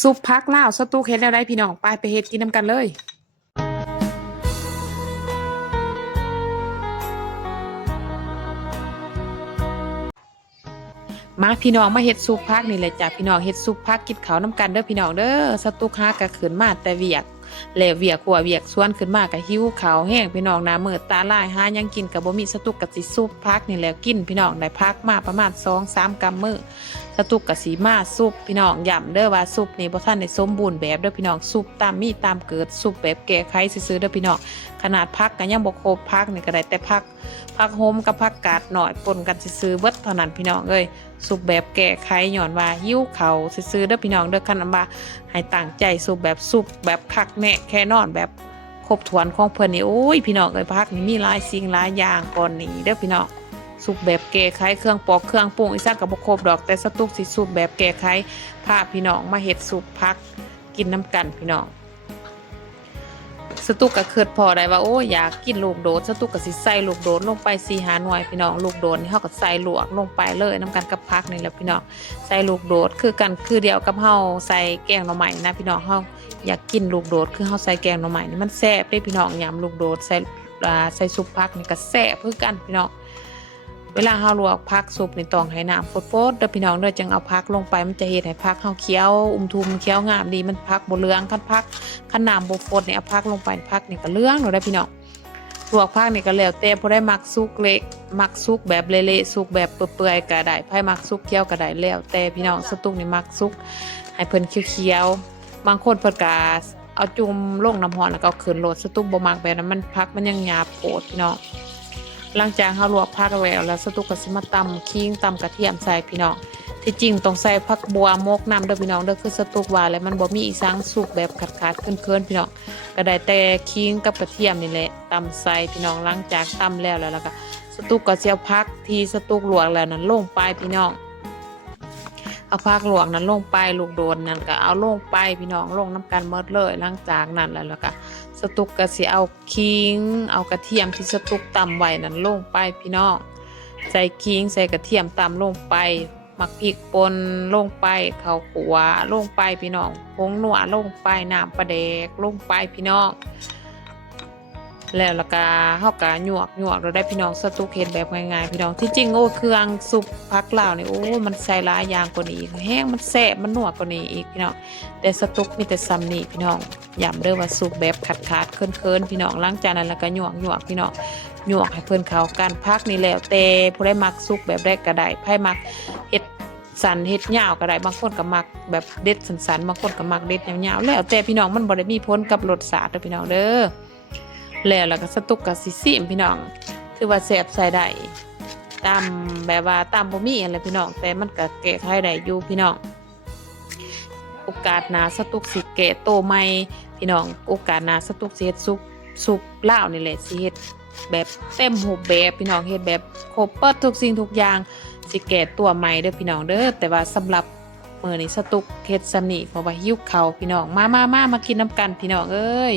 ซุปผักลาวสตูเฮ็ดแล้วได้พี่น้องไปเฮ็ดกินนำกันเลยมาพี่น้องมาเฮ็ดซุปผักนี่แหละจ้ะพี่น้องเฮ็ดซุปผักกินข้าวนำกันเด้อพี่น้องเด้อสตูหาก็ขึ้นมาแต่เวียกแล้วเวียกขัวเวียกสวนขึ้นมาก็หิวข้าวแห้งพี่น้องหน้ามืดตาลายหายังกินก็บ่มีสตูก็สิซุปผักนี่แหละกินพี่น้องได้ผักมาประมาณ2-3 กำมื้อสตูก็สิมาซุปพี่น้องย้ำเด้อว่าซุปนี่บ่ทันได้สมบูรณ์แบบเด้อพี่น้องซุปตามมีตามเกิดซุปแบบแก้ไขซื่อๆเด้อพี่น้องขนาดผักก็ยังบ่ครบผักนี่ก็ได้แต่ผักโฮมกับผักกาดหน่อยปนกันซื่อๆเบิดเท่านั้นพี่น้องเอ้ยซุปแบบแก้ไขย้อนว่าหิวข้าวซื่อๆเด้อพี่น้องเด้อคันว่าให้ตั้งใจซุปแบบคักแน่แค่นอนแบบครบถ้วนของเพิ่นนี่โอ้ยพี่น้องเอ้ยผักนี่มีหลายสิ่งหลายอย่างก่อนนี้เด้อพี่น้องซุปแบบแก้ไขเครื่องปอกเครื่องปรุงอีสักก็บ่ครบดอกแต่สตุกสิซุปแบบแก้ไขพาพี่น้องมาเฮ็ดซุปผักกินน้ำกันพี่น้องสตุกก็คิดพอได้ว่าโอ้อยากกินลูกโดดสตุกก็สิใส่ลูกโดดลงไป4-5 หน่วยพี่น้องลูกโดดนี่เฮาก็ใส่ลวกลงไปเลยน้ำกันกับผักนี่แหละพี่น้องใส่ลูกโดดคือกันคือเดียวกับเฮาใส่แกงหน่อไม้นะพี่น้องเฮาอยากกินลูกโดดคือเฮาใส่แกงหน่อไม้นี่มันแซ่บเด้พี่น้องยำลูกโดดใส่ซุปผักนี่ก็แซ่บคือกันพี่น้องเวลาเฮาลวกผักซุปนี่ต้องให้น้ำฟดๆเด้อพี่น้องเด้อจังเอาผักลงไปมันจะเฮ็ดให้ผักเฮาเคี้ยวทุมเคี้ยวงามดีมันผักบ่เหลืองคันน้ำบ่ฟดนี่เอาผักลงไปผักนี่ก็เหลืองเด้อพี่น้องลวกผักนี่ก็แล้วแต่ผู้ใดมักสุกเละมักสุกแบบเละๆสุกแบบเปื่อยๆก็ได้ไผมักสุกเคี้ยวก็ได้แล้วแต่พี่น้องสตุกนี่มักสุกให้เพิ่นเคี้ยวๆบางคนเพิ่นก็เอาจุ่มลงน้ำร้อนแล้วก็เอาขึ้นโหลดสตุกบ่มักแบบนั้นมันผักมันยังหยาบโพดพี่น้องหลังจากเราลวกผักแล้วสตุกก็สิมาตำขิงตำกระเทียมใส่พี่น้องที่จริงต้องใส่ผักบัวมกน้ำเด้อพี่น้องเด้อคือสตุกว่าแล้วมันบ่มีอีสังสุกแบบขาดๆเคินๆพี่น้องก็ได้แต่ขิงกับกระเทียมนี่แหละตำใส่พี่น้องหลังจากตำแล้วก็สตุกก็สิเอาผักที่สตุกลวกแล้วนั้นลงไปพี่น้องเอาผักลวกนั้นลงไปลูกโดนนั่นก็เอาลงไปพี่น้องลงน้ำกันหมดเลยหลังจากนั้นแล้วก็สตุกก็สิเอาขิงเอากระเทียมที่สตุกตำไว้นั้นลงไปพี่น้องใส่ขิงใส่กระเทียมตำลงไปมักพริกป่นลงไปข้าวคั่วลงไปพี่น้องผงนัวลงไปน้ำปลาแดกลงไปพี่น้องแล้วก็เฮาก็หยวกเราได้พี่น้องสตุกเฮ็ดแบบง่ายๆพี่น้องที่จริงโอ้เครื่องซุปผักลาวนี่โอ้มันใส่หลายอย่างกว่านี้อีกแห้งมันแซ่บมันนัวกว่านี้อีกพี่น้องแต่สตุกมีแต่ซ้ำนี่พี่น้องย้ำเด้อว่าซุปแบบขาดๆเคินๆพี่น้องหลังจากนั้นแล้วก็หยวกพี่น้องหยวกให้เพิ่นเข้ากันผักนี่แล้วแต่ผู้ใดมักซุปแบบแรกก็ได้ไผมักเฮ็ดสันเฮ็ดยาวก็ได้บางคนก็มักแบบเด็ดสันๆบางคนก็มักเด็ดยาวๆแล้วแต่พี่น้องมันบ่ได้มีผลกับรสชาติเด้อพี่น้องเด้อแล้วก็สตุกกับซิซิมพี่น้องถือว่าแซ่บใส่ได้ตามแบบว่าตามบ่มีอะไรพี่น้องแต่มันก็แก้ไขได้อยู่พี่น้องโอกาสหน้าสตุกสิแก่โตใหม่พี่น้องโอกาสหน้าสตุกสิเฮ็ดซุปลาวนี่แหละสิเฮ็ดแบบเต็มรูปแบบพี่น้องเฮ็ดแบบครบเปิดทุกสิ่งทุกอย่างสิแก่ตัวใหม่เด้อพี่น้องเด้อแต่ว่าสำหรับมื้อนี้สตุกเฮ็ดซำนี้เพราะว่าหิวข้าวพี่น้องมากินน้ำกันพี่น้องเอ้ย